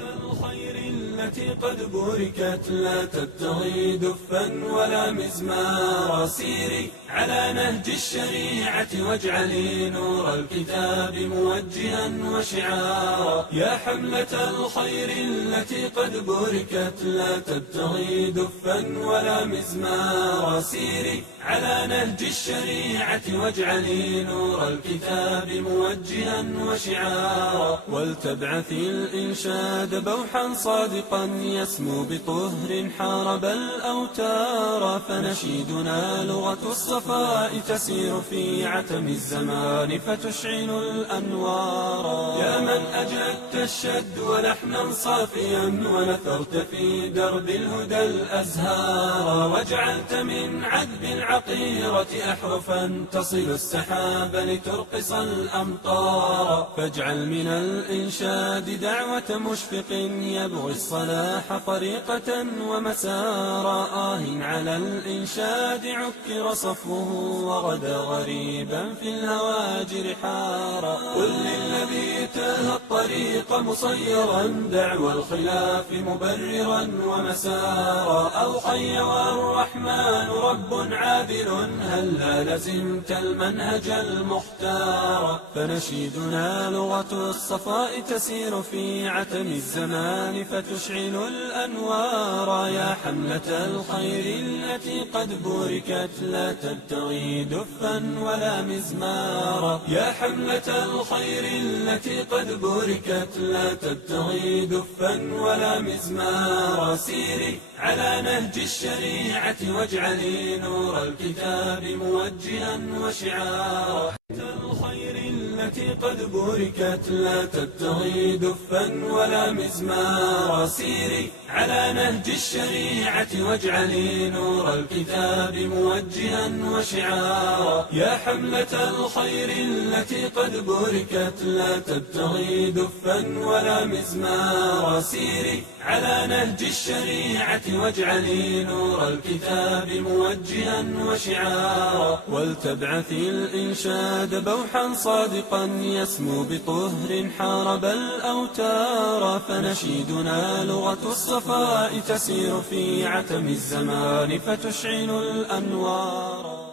الخير التي قد بوركت لا تبتغي دفا ولا مزمارا، سيري على نهج الشريعة واجعلي نور الكتاب موجها وشعارا. يا حملة الخير التي قد بوركت لا تبتغي دفا ولا مزمارا، سيري على نهج الشريعة واجعلي نور الكتاب موجها وشعارا. ولتبعثي الإنشاد بوحا صادقا يسمو بطهر حارب الأوتار، فنشيدنا لغة الصفاء تسير في عتم الزمان فتشعل الأنوار. يا من أجدت الشد ولحنا صافيا ونثرت في درب الهدى الأزهار، وجعلت من عذب العقيرة أحرفا تصل السحاب لترقص الأمطار. فاجعل من الإنشاد دعوة مشفق يبغي الصلاح طريقة ومسارا. على الإنشاد عكر صفوه وغدا غريبا في الهواجر حارا. قل للذي تاه الطريق مصيرا دعوى الخلاف مبررا ومسارا. أو خير الرحمن رب عادل هلا لزمت المنهج المختار. فنشيدنا لغة الصفاء تسير في عتم الزمان فتشعل الأنوار. يا حملة الخير التي قد بوركت لا تبتغي دفا ولا مزمارا. يا حملة الخير التي قد بوركت لا تبتغي دفا ولا مزمارا، سيري على نهج الشريعة واجعلي نور الكتاب موجها وشعارا. الخير التي قد بوركت لا تبتغي دفا ولا مزمارا، سيري على نهج الشريعة واجعلي نور الكتاب موجها وشعارا. يا حملة الخير التي قد بوركت لا تبتغي دفا ولا مزمارا، سيري على نهج الشريعة واجعلي نور الكتاب موجها وشعارا. ولتبعثي الإنشاد بوحا صادقا يسمو بطهر حارب الأوتار. فنشيدنا لغة الصفاء تسير في عتم الزمان فتشعل الأنوار.